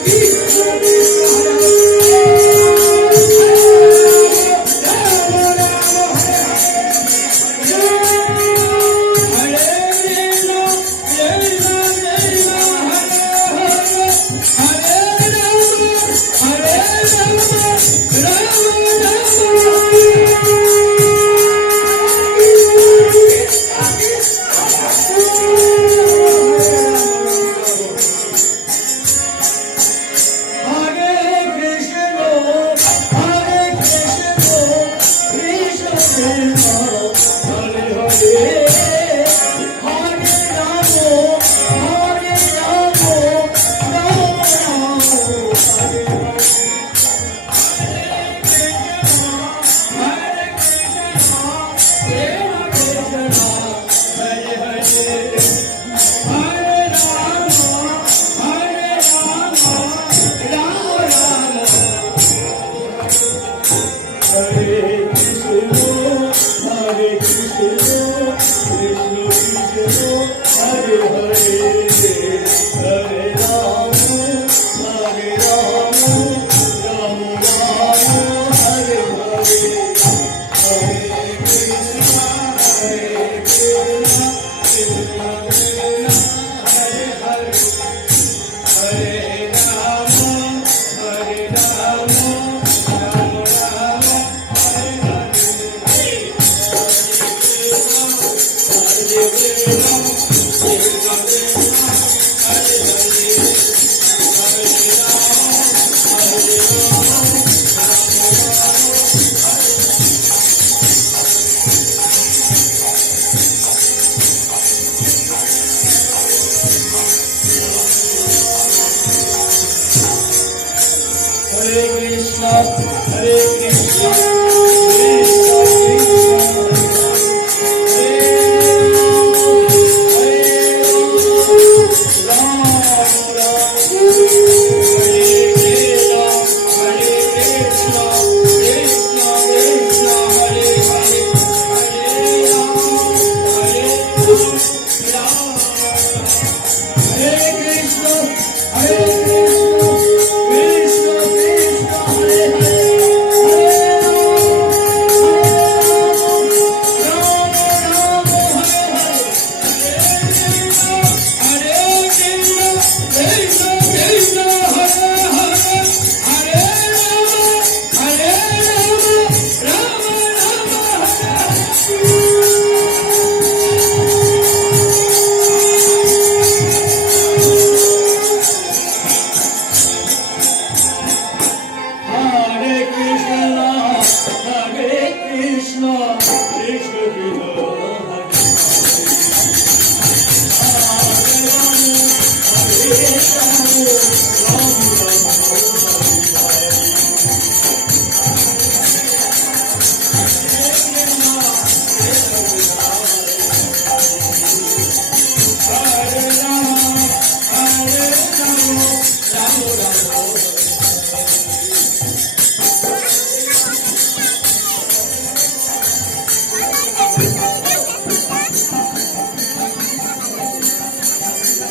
Peace.